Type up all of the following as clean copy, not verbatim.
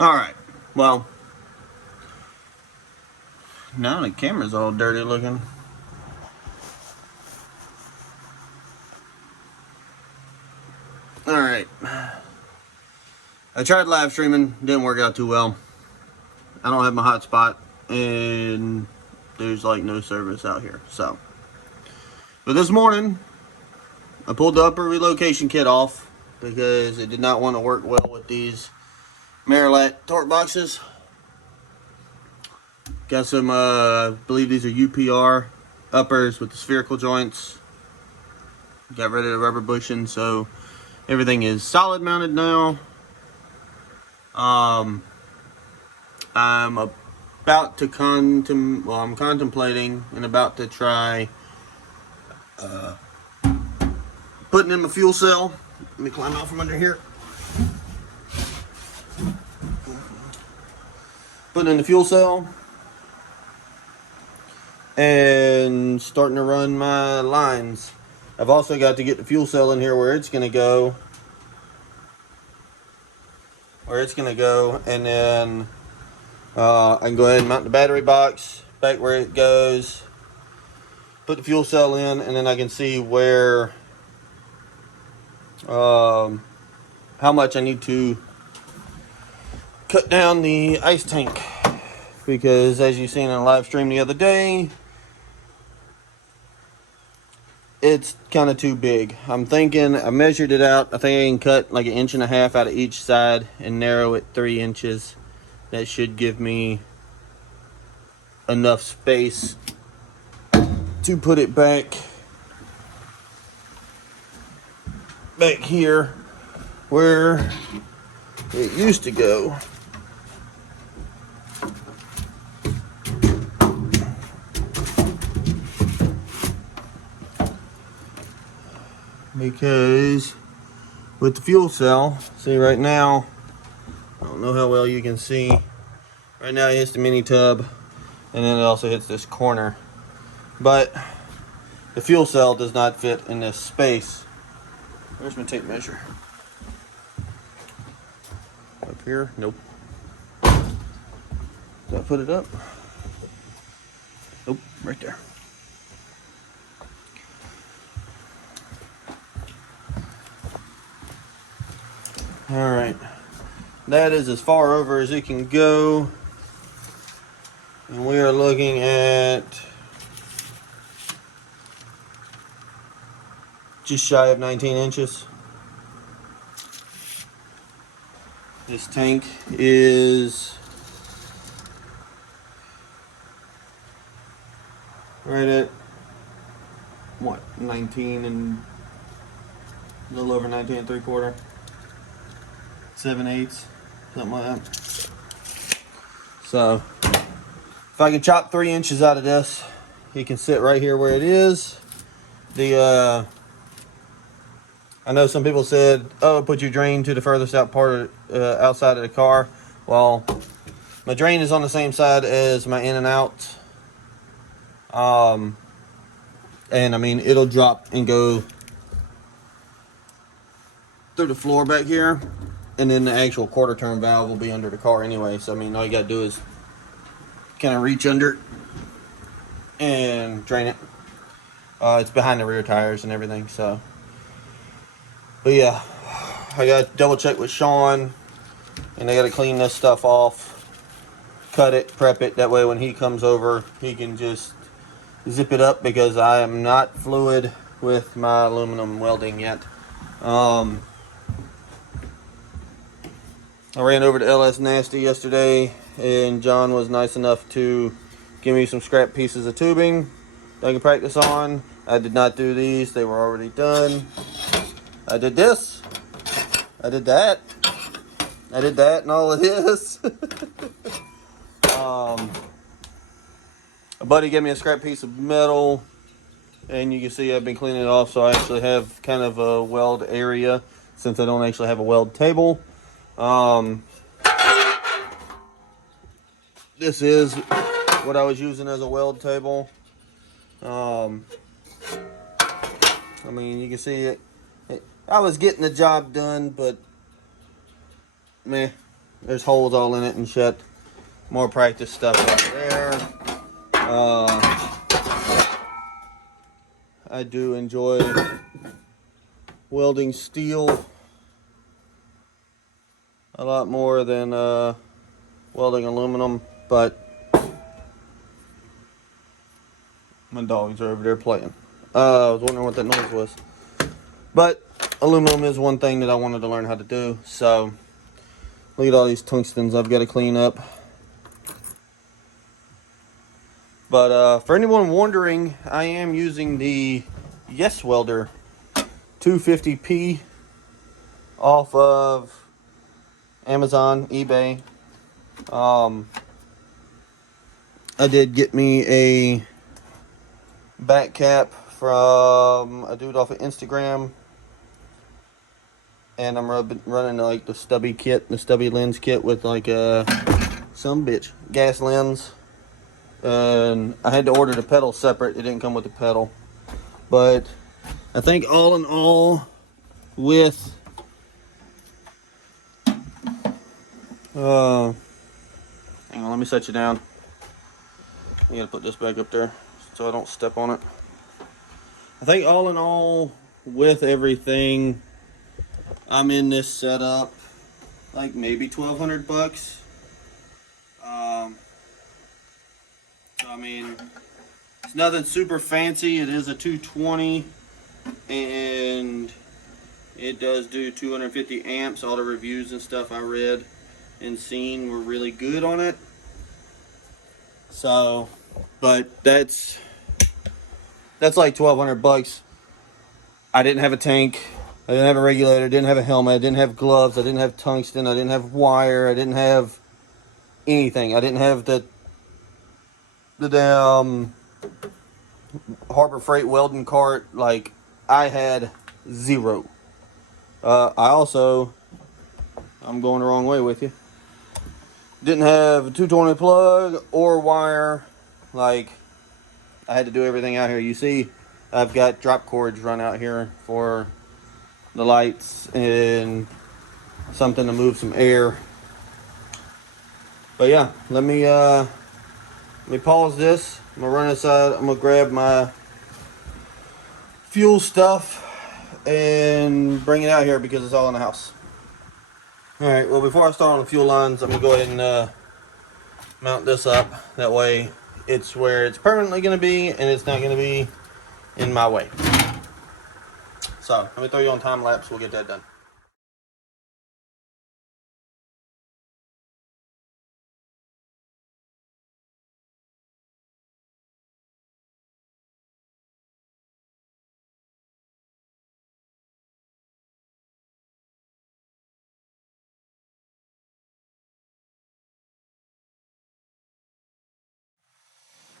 Alright, well, now the camera's all dirty looking. Alright, I tried live streaming, didn't work out too well. I don't have my hotspot, and there's like no service out here, so. But this morning, I pulled the upper relocation kit off because it did not want to work well with these Marilat torque boxes. Got some, I believe these are UPR uppers with the spherical joints. Got rid of the rubber bushing, so everything is solid mounted now. I'm about to I'm contemplating and about to try putting in my fuel cell. Let me climb out from under here. Putting in the fuel cell and starting to run my lines. I've also got to get the fuel cell in here where it's going to go. And then I can go ahead and mount the battery box back where it goes. Put the fuel cell in, and then I can see where how much I need to cut down the ice tank, because as you seen in a live stream the other day, it's kind of too big. I'm thinking, I measured it out, I think I can cut like 1.5 inches out of each side and narrow it 3 inches. That should give me enough space to put it back here where it used to go. Because with the fuel cell, see right now, I don't know how well you can see, right now it hits the mini tub, and then it also hits this corner, but the fuel cell does not fit in this space. Where's my tape measure? Up here? Nope. Did I put it up? Nope, right there. Alright, that is as far over as it can go, and we are looking at just shy of 19 inches. This tank is right at what, 19 and a little over 19 and 3/4. 7/8, something like that. So if I can chop 3 inches out of this, he can sit right here where it is. I know some people said, oh, put your drain to the furthest out part of, outside of the car. Well, my drain is on the same side as my in and out. And I mean, it'll drop and go through the floor back here. And then the actual quarter turn valve will be under the car anyway. So I mean, all you gotta do is kind of reach under and drain it. It's behind the rear tires and everything, so. But yeah, I got to double check with Sean, and I got to clean this stuff off, cut it, prep it. That way when he comes over, he can just zip it up, because I am not fluid with my aluminum welding yet. I ran over to LS Nasty yesterday, and John was nice enough to give me some scrap pieces of tubing that I can practice on. I did not do these, they were already done. I did this, I did that, and all it is. A buddy gave me a scrap piece of metal, and you can see I've been cleaning it off, so I actually have kind of a weld area, since I don't actually have a weld table. This is what I was using as a weld table. I mean, you can see it. I was getting the job done, but meh, There's holes all in it and shit. More practice stuff right there. I do enjoy welding steel a lot more than welding aluminum, but my dogs are over there playing. I was wondering what that noise was. But aluminum is one thing that I wanted to learn how to do. So look at all these tungstens I've got to clean up. But for anyone wondering, I am using the Yes Welder 250p off of Amazon, eBay. I did get me a back cap from a dude off of Instagram, and I'm running like the stubby kit, the stubby lens kit with like some bitch gas lens. And I had to order the pedal separate. It didn't come with the pedal, but I think all in all, with hang on, let me set you down. I gotta put this back up there so I don't step on it. I think all in all, with everything, I'm in this setup like maybe $1,200. So I mean, it's nothing super fancy. It is a 220, and it does do 250 amps. All the reviews and stuff I read and seen were really good on it. So, but that's like $1,200. I didn't have a tank. I didn't have a regulator. Didn't have a helmet. I didn't have gloves. I didn't have tungsten. I didn't have wire. I didn't have anything. I didn't have the damn Harbor Freight welding cart. Like, I had zero. I'm going the wrong way with you. Didn't have a 220 plug or wire. Like, I had to do everything out here. You see, I've got drop cords run out here for the lights and something to move some air. But yeah, let me pause this. I'm gonna run inside. I'm gonna grab my fuel stuff and bring it out here because it's all in the house. All right, well, before I start on the fuel lines, I'm gonna go ahead and mount this up. That way it's where it's permanently gonna be and it's not gonna be in my way. So let me throw you on time lapse. We'll get that done.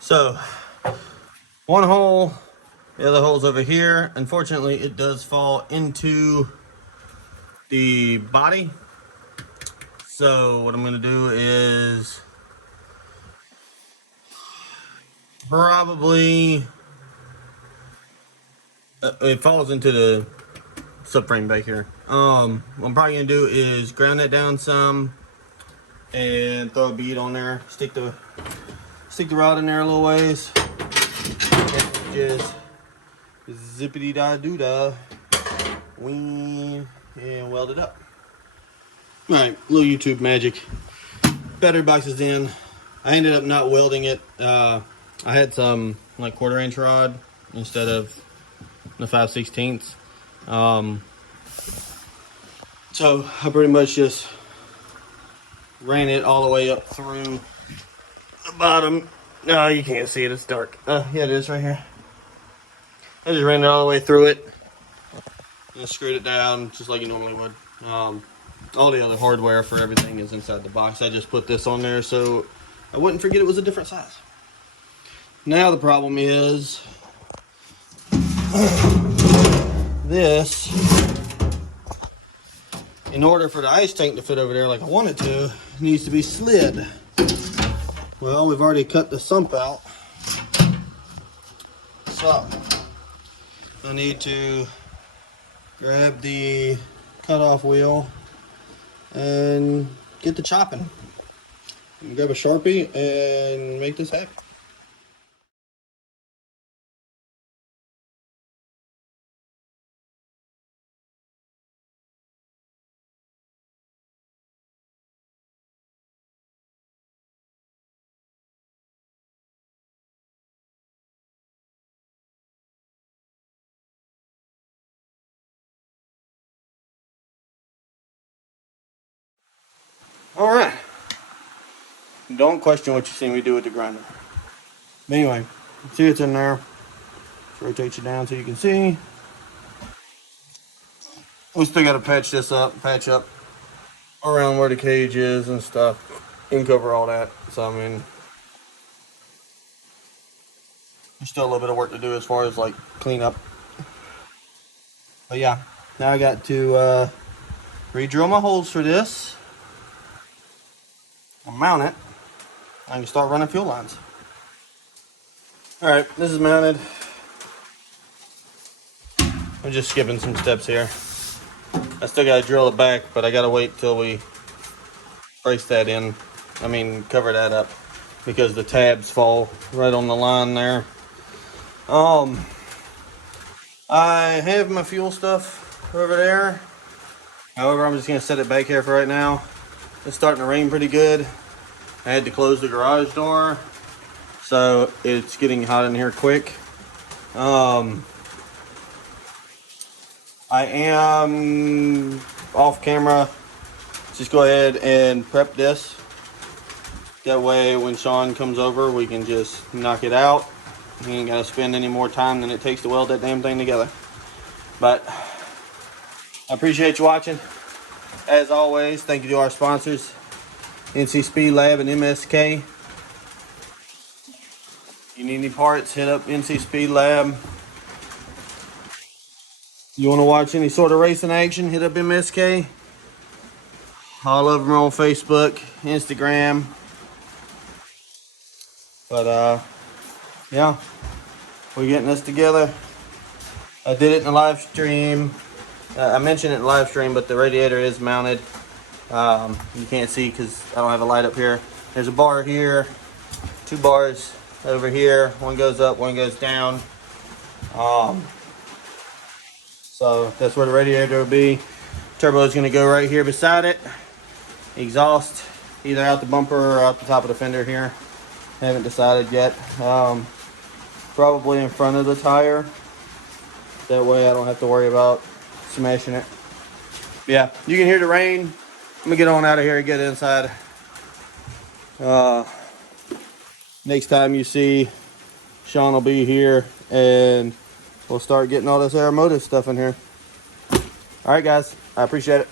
So one hole, the other hole's over here. Unfortunately, it does fall into the body. So what I'm gonna do is probably it falls into the subframe back here. What I'm probably gonna do is ground that down some and throw a bead on there. Stick the rod in there a little ways. And just zippity da doo da, wing, and weld it up. All right, little YouTube magic. Battery box is in. I ended up not welding it. I had some like 1/4 inch rod instead of the 5/16. So I pretty much just ran it all the way up through the bottom. No, you can't see it, it's dark. Yeah, it is right here. I just ran it all the way through it and screwed it down just like you normally would. All the other hardware for everything is inside the box. I just put this on there so I wouldn't forget it was a different size. Now the problem is this, in order for the ice tank to fit over there like I want it to, it needs to be slid. Well, we've already cut the sump out, so I need to grab the cutoff wheel and get to chopping. Grab a Sharpie and make this happen. All right. Don't question what you see me do with the grinder. But anyway, see it's in there. Rotate you down so you can see. We still got to patch up around where the cage is and stuff, and cover all that. So I mean, there's still a little bit of work to do as far as like clean up. But yeah, now I got to re-drill my holes for this. I'll mount it. I can start running fuel lines. All right, this is mounted. I'm just skipping some steps here. I still gotta drill it back, but I gotta wait till we brace that in. I mean, cover that up because the tabs fall right on the line there. I have my fuel stuff over there. However, I'm just gonna set it back here for right now. It's starting to rain pretty good. I had to close the garage door, so it's getting hot in here quick. I am off camera. Just go ahead and prep this. That way when Sean comes over, we can just knock it out. He ain't gotta spend any more time than it takes to weld that damn thing together. But I appreciate you watching. As always, thank you to our sponsors, NC Speed Lab and MSK. You need any parts, hit up NC Speed Lab. You want to watch any sort of racing action, hit up MSK. All of them are on Facebook, Instagram. But yeah, we're getting this together. I did it in the live stream. I mentioned it in the live stream, but the radiator is mounted. You can't see because I don't have a light up here. There's a bar here, 2 bars over here. One goes up, one goes down. So that's where the radiator will be. Turbo is going to go right here beside it. Exhaust either out the bumper or out the top of the fender here. Haven't decided yet. Probably in front of the tire. That way I don't have to worry about smashing it. Yeah, you can hear the rain. I'm gonna get on out of here and get inside. Next time you see Sean will be here and we'll start getting all this aeromotive stuff in here. All right, guys, I appreciate it.